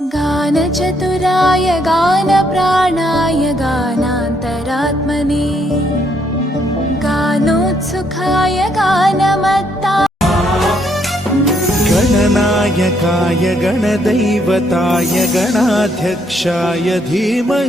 गानचतुराय गानप्राणाय गानान्तरात्मने गानोत्सुकाय गानमत्ता गणनायकाय गणदैवताय गणाध्यक्षाय धीमहि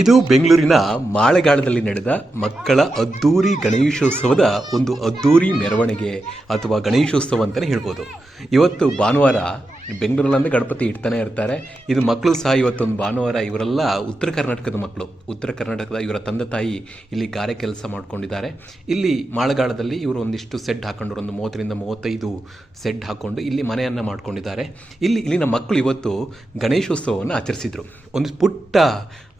ಇದು ಬೆಂಗಳೂರಿನ ಮಾಳೆಗಾಳದಲ್ಲಿ ನಡೆದ ಮಕ್ಕಳ ಅದ್ದೂರಿ ಗಣೇಶೋತ್ಸವದ ಒಂದು ಅದ್ದೂರಿ ಮೆರವಣಿಗೆ ಅಥವಾ ಗಣೇಶೋತ್ಸವ ಅಂತಲೇ ಹೇಳ್ಬೋದು. ಇವತ್ತು ಭಾನುವಾರ ಬೆಂಗಳೂರಲ್ಲಂದರೆ ಗಣಪತಿ ಇಡ್ತಾನೆ ಇರ್ತಾರೆ. ಇದು ಮಕ್ಕಳು ಸಹ ಇವತ್ತೊಂದು ಭಾನುವಾರ. ಇವರೆಲ್ಲ ಉತ್ತರ ಕರ್ನಾಟಕದ ಮಕ್ಕಳು. ಉತ್ತರ ಕರ್ನಾಟಕದ ಇವರ ತಂದೆ ತಾಯಿ ಇಲ್ಲಿ ಗಾರೆ ಕೆಲಸ ಮಾಡ್ಕೊಂಡಿದ್ದಾರೆ. ಇಲ್ಲಿ ಮಾಳಗಾಳದಲ್ಲಿ ಇವರು ಒಂದಿಷ್ಟು ಸೆಡ್ ಹಾಕೊಂಡು ಒಂದು 30-35 ಸೆಡ್ ಹಾಕ್ಕೊಂಡು ಇಲ್ಲಿ ಮನೆಯನ್ನು ಮಾಡ್ಕೊಂಡಿದ್ದಾರೆ. ಇಲ್ಲಿನ ಮಕ್ಕಳು ಇವತ್ತು ಗಣೇಶೋತ್ಸವವನ್ನು ಆಚರಿಸಿದರು. ಒಂದು ಪುಟ್ಟ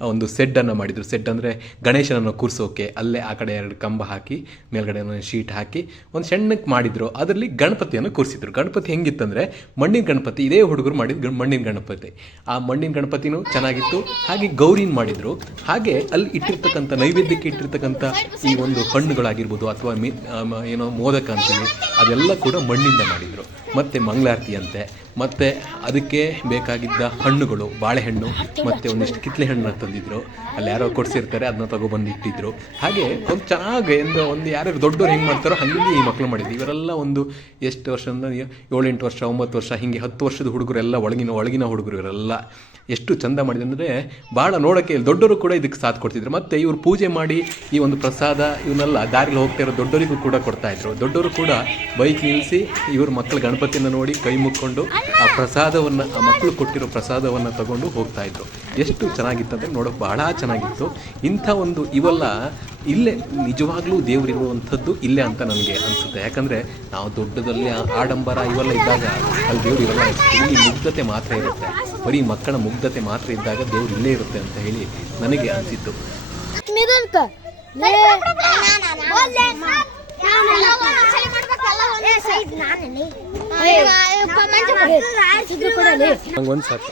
ಒಂದು ಸೆಡ್ಡನ್ನು ಮಾಡಿದರು. ಸೆಡ್ ಅಂದರೆ ಗಣೇಶನನ್ನು ಕೂರಿಸೋಕೆ ಅಲ್ಲೇ ಆ ಕಡೆ 2 ಕಂಬ ಹಾಕಿ ಮೇಲ್ಗಡೆ ಶೀಟ್ ಹಾಕಿ ಒಂದು ಸಣ್ಣಕ್ಕೆ ಮಾಡಿದರು. ಅದರಲ್ಲಿ ಗಣಪತಿಯನ್ನು ಕೂರಿಸಿದ್ರು. ಗಣಪತಿ ಹೆಂಗಿತ್ತಂದರೆ ಮಣ್ಣಿನ ಗಣಪತಿ, ಇದೇ ಹುಡುಗರು ಮಾಡಿದ ಮಣ್ಣಿನ ಗಣಪತಿ. ಆ ಮಣ್ಣಿನ ಗಣಪತಿನೂ ಚೆನ್ನಾಗಿತ್ತು. ಹಾಗೆ ಗೌರಿನ ಮಾಡಿದರು. ಹಾಗೆ ಅಲ್ಲಿ ಇಟ್ಟಿರ್ತಕ್ಕಂಥ ನೈವೇದ್ಯಕ್ಕೆ ಇಟ್ಟಿರ್ತಕ್ಕಂಥ ಈ ಒಂದು ಹಣ್ಣುಗಳಾಗಿರ್ಬೋದು ಅಥವಾ ಏನೋ ಮೋದಕ ಅಂತೀವಿ, ಅದೆಲ್ಲ ಕೂಡ ಮಣ್ಣಿಂದ ಮಾಡಿದರು. ಮತ್ತು ಮಂಗಳಾರತಿ ಅಂತೆ, ಮತ್ತು ಅದಕ್ಕೆ ಬೇಕಾಗಿದ್ದ ಹಣ್ಣುಗಳು, ಬಾಳೆಹಣ್ಣು ಮತ್ತು ಒಂದಿಷ್ಟು ಕಿತ್ತಳೆ ಹಣ್ಣು ತಂದಿದ್ರು. ಅಲ್ಲಿ ಯಾರೋ ಕೊಡಿಸಿರ್ತಾರೆ, ಅದನ್ನ ತಗೊಬಂದು ಇಟ್ಟಿದ್ರು. ಹಾಗೆ ಒಂದು ಚೆನ್ನಾಗಿ ಒಂದು ಯಾರ್ಯಾರು ದೊಡ್ಡವ್ರು ಹೆಂಗೆ ಮಾಡ್ತಾರೋ ಹಾಗೆ ಈ ಮಕ್ಕಳು ಮಾಡಿದ್ರು. ಇವರೆಲ್ಲ ಒಂದು ಎಷ್ಟು ವರ್ಷ ಅಂದರೆ 7-8 ವರ್ಷ 9 ವರ್ಷ ಹೀಗೆ 10 ವರ್ಷದ ಹುಡುಗರೆಲ್ಲ ಒಳಗಿನ ಹುಡುಗರು ಇವರೆಲ್ಲ ಎಷ್ಟು ಚಂದ ಮಾಡಿದೆ ಅಂದರೆ ಭಾಳ ನೋಡೋಕ್ಕೆ ದೊಡ್ಡವರು ಕೂಡ ಇದಕ್ಕೆ ಸಾಥ್ ಕೊಡ್ತಿದ್ರು. ಮತ್ತು ಇವರು ಪೂಜೆ ಮಾಡಿ ಈ ಒಂದು ಪ್ರಸಾದ ಇವನ್ನೆಲ್ಲ ದಾರಿಲಿ ಹೋಗ್ತಾ ಇರೋ ದೊಡ್ಡವರಿಗೂ ಕೂಡ ಕೊಡ್ತಾಯಿದ್ರು. ದೊಡ್ಡವರು ಕೂಡ ಬೈಕ್ ನಿಲ್ಲಿಸಿ ಇವ್ರ ಮಕ್ಕಳ ಗಣಪತಿಯನ್ನು ನೋಡಿ ಕೈ ಮುಕ್ಕೊಂಡು ಆ ಪ್ರಸಾದವನ್ನು, ಆ ಮಕ್ಕಳು ಕೊಟ್ಟಿರೋ ಪ್ರಸಾದವನ್ನು ತಗೊಂಡು ಹೋಗ್ತಾಯಿದ್ರು. ಎಷ್ಟು ಚೆನ್ನಾಗಿತ್ತಂದರೆ ನೋಡೋಕೆ ಭಾಳ ಚೆನ್ನಾಗಿತ್ತು. ಇಂಥ ಒಂದು ಇವೆಲ್ಲ ಇಲ್ಲೇ ನಿಜವಾಗ್ಲೂ ದೇವರಿರುವಂಥದ್ದು ಇಲ್ಲೇ ಅಂತ ನನಗೆ ಅನಿಸುತ್ತೆ. ಯಾಕಂದರೆ ನಾವು ದೊಡ್ಡದಲ್ಲಿ ಆಡಂಬರ ಇವೆಲ್ಲ ಇದ್ದಾಗ ಅಲ್ಲಿ ದೇವ್ರು ಇರಲ್ಲ. ಇಲ್ಲಿ ಮುಗ್ಧತೆ ಮಾತ್ರ ಇರುತ್ತೆ. ಬರೀ ಮಕ್ಕಳ ಮುಗ್ಧತೆ ಮಾತ್ರ ಇದ್ದಾಗ ದೇವ್ರು ಇಲ್ಲೇ ಇರುತ್ತೆ ಅಂತ ಹೇಳಿ ನನಗೆ ಅನಿಸಿತ್ತು. ಒಂದು ಸಾಕು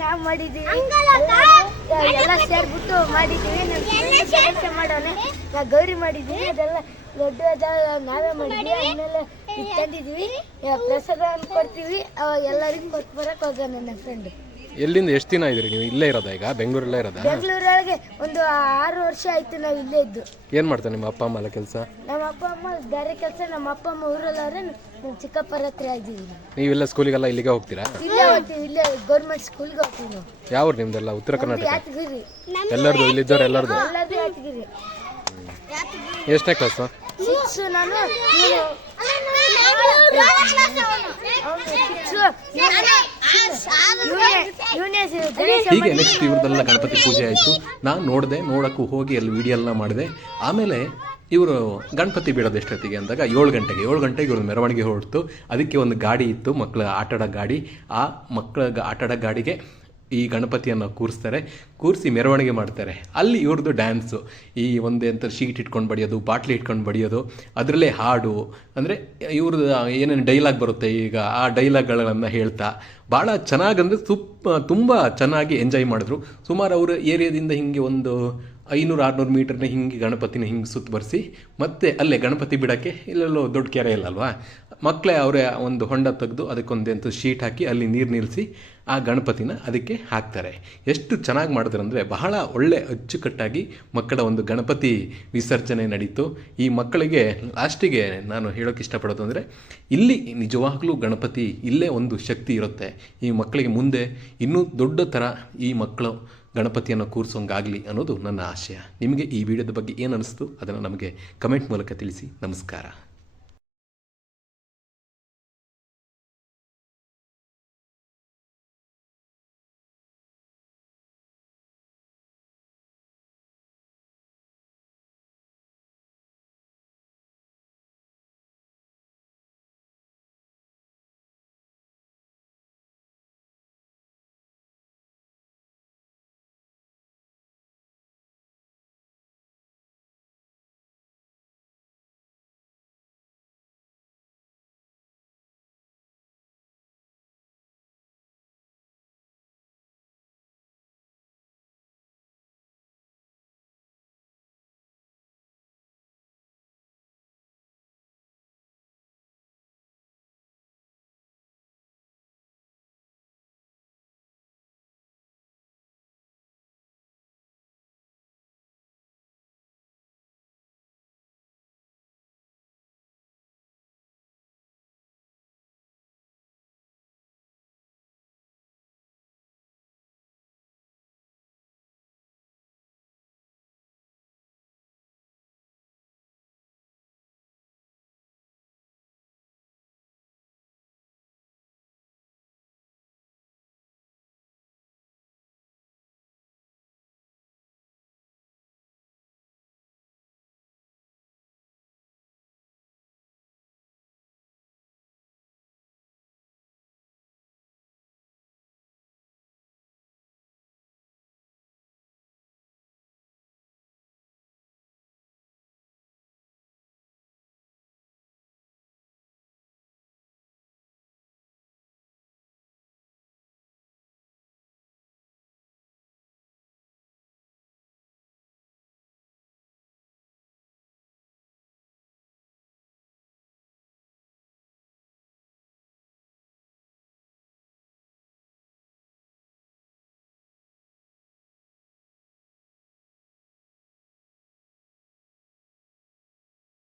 ನಾವು ಮಾಡಿದ್ದೀವಿ, ಎಲ್ಲ ಸೇರ್ಬಿಟ್ಟು ಮಾಡಿದ್ದೀವಿ. ಕೆಲಸ ಮಾಡೋಣ, ನಾವು ಗೌರಿ ಮಾಡಿದ್ದೀವಿ. ಅದೆಲ್ಲ ದೊಡ್ಡ ನಾವೇ ಮಾಡಿದ್ವಿ. ಆಮೇಲೆ ತಂದಿದ್ವಿ, ಪ್ರಸಾದ ಕೊಡ್ತೀವಿ. ಅವಾಗ ಎಲ್ಲರಿಗೂ ಕೊಟ್ಟು ಬರಕ್ಕೆ ಹೋಗ ನನ್ನ ಫ್ರೆಂಡ್. ಎಲ್ಲಿಂದ ಎಷ್ಟು ದಿನ ಇದ್ರಿ ನೀವು? ಇಲ್ಲೇ ಇರೋದಾ? ಈಗ ಬೆಂಗಳೂರಲ್ಲೇ ಇರೋದಾ? ಬೆಂಗಳೂರೊಳಗೆ ಒಂದು 6 ವರ್ಷ ಆಯ್ತು ನಾವು ಇಲ್ಲೇ ಇದ್ದು. ಏನು ಮಾಡ್ತಾರೆ ನಿಮ್ಮ ಅಪ್ಪ ಅಮ್ಮ ಎಲ್ಲ ಕೆಲಸ? ನಮ್ಮ ಅಪ್ಪ ಅಮ್ಮ ಬೇರೆ ಕೆಲಸ. ನಮ್ಮ ಅಪ್ಪ ಅಮ್ಮ ಊರಲ್ಲವ್ರೆ, ನಮ್ಮ ಚಿಕ್ಕಪ್ಪರ ಹತ್ರ ಇದ್ದೀವಿ. ನೀವೆಲ್ಲ ಸ್ಕೂಲಿಗೆಲ್ಲ ಇಲ್ಲಿಗೆ ಹೋಗ್ತೀರಾ? ಇಲ್ಲೇ ಹೋಗ್ತೀವಿ, ಇಲ್ಲೇ ಗೌರ್ಮೆಂಟ್ ಸ್ಕೂಲ್ಗೆ ಹೋಗ್ತೀವಿ ನಾವು. ಯಾವ ಊರು ನಿಮ್ದೆಲ್ಲ? ಉತ್ತರ ಕರ್ನಾಟಕ? ಯಾತಗಿರಿ. ಎಲ್ಲರದು ಇಲ್ಲಿದ್ದವ್ರು ಎಲ್ಲರದು? ಎಲ್ಲದು ಯಾತಗಿರಿ. ಎಷ್ಟನೇ ಕ್ಲಾಸು? 6. ನಾನು ಹೀಗೆ ನೆಕ್ಸ್ಟ್ ಇವ್ರದ್ದೆಲ್ಲ ಗಣಪತಿ ಪೂಜೆ ಆಯಿತು. ನಾನು ನೋಡೋಕ್ಕೂ ಹೋಗಿ ಅಲ್ಲಿ ವಿಡಿಯೋ ಎಲ್ಲ ಮಾಡಿದೆ. ಆಮೇಲೆ ಇವರು ಗಣಪತಿ ಬಿಡೋದು ಎಷ್ಟೊತ್ತಿಗೆ ಅಂದಾಗ 7 ಗಂಟೆಗೆ ಇವ್ರದ್ದು ಮೆರವಣಿಗೆ ಹೊರಡ್ತು. ಅದಕ್ಕೆ ಒಂದು ಗಾಡಿ ಇತ್ತು, ಮಕ್ಕಳ ಆಟಾಡೋ ಗಾಡಿ. ಆ ಮಕ್ಕಳ ಆಟಾಡೋ ಗಾಡಿಗೆ ಈ ಗಣಪತಿಯನ್ನು ಕೂರಿಸಿ ಮೆರವಣಿಗೆ ಮಾಡ್ತಾರೆ. ಅಲ್ಲಿ ಇವ್ರದ್ದು ಡ್ಯಾನ್ಸು, ಈ ಒಂದೇ ಶೀಟ್ ಇಟ್ಕೊಂಡು ಬಡಿಯೋದು, ಬಾಟ್ಲಿ ಇಟ್ಕೊಂಡು ಬಡಿಯೋದು, ಅದರಲ್ಲೇ ಹಾಡು, ಅಂದರೆ ಇವ್ರದ್ದು ಏನೇನು ಡೈಲಾಗ್ ಬರುತ್ತೆ ಈಗ ಆ ಡೈಲಾಗ್ಗಳನ್ನು ಹೇಳ್ತಾ ಭಾಳ ಚೆನ್ನಾಗಂದರೆ ತುಂಬ ಚೆನ್ನಾಗಿ ಎಂಜಾಯ್ ಮಾಡಿದ್ರು. ಸುಮಾರು ಅವರ ಏರಿಯಾದಿಂದ ಹಿಂಗೆ ಒಂದು 500-600 ಮೀಟರ್ನ ಹಿಂಗೆ ಗಣಪತಿನ ಹಿಂಗೆ ಸುತ್ತುವರಿಸಿ ಮತ್ತೆ ಅಲ್ಲೇ ಗಣಪತಿ ಬಿಡೋಕ್ಕೆ ಇಲ್ಲೆಲ್ಲೋ ದೊಡ್ಡ ಕೆರೆ ಇಲ್ಲಲ್ವಾ, ಮಕ್ಕಳೇ ಅವರೇ ಒಂದು ಹೊಂಡ ತೆಗೆದು ಅದಕ್ಕೊಂದಂತೂ ಶೀಟ್ ಹಾಕಿ ಅಲ್ಲಿ ನೀರು ನಿಲ್ಲಿಸಿ ಆ ಗಣಪತಿನ ಅದಕ್ಕೆ ಹಾಕ್ತಾರೆ. ಎಷ್ಟು ಚೆನ್ನಾಗಿ ಮಾಡಿದ್ರಂದರೆ ಬಹಳ ಒಳ್ಳೆ ಅಚ್ಚುಕಟ್ಟಾಗಿ ಮಕ್ಕಳ ಒಂದು ಗಣಪತಿ ವಿಸರ್ಜನೆ ನಡೀತು. ಈ ಮಕ್ಕಳಿಗೆ ಲಾಸ್ಟಿಗೆ ನಾನು ಹೇಳೋಕ್ಕೆ ಇಷ್ಟಪಡೋದು ಅಂದರೆ ಇಲ್ಲಿ ನಿಜವಾಗ್ಲೂ ಗಣಪತಿ ಇಲ್ಲೇ ಒಂದು ಶಕ್ತಿ ಇರುತ್ತೆ. ಈ ಮಕ್ಕಳಿಗೆ ಮುಂದೆ ಇನ್ನೂ ದೊಡ್ಡ ಥರ ಈ ಮಕ್ಕಳು ಗಣಪತಿಯನ್ನು ಕೂರಿಸೋಂಗಾಗಲಿ ಅನ್ನೋದು ನನ್ನ ಆಶಯ. ನಿಮಗೆ ಈ ವಿಡಿಯೋದ ಬಗ್ಗೆ ಏನು ಅನ್ನಿಸ್ತು ಅದನ್ನು ನಮಗೆ ಕಮೆಂಟ್ ಮೂಲಕ ತಿಳಿಸಿ. ನಮಸ್ಕಾರ.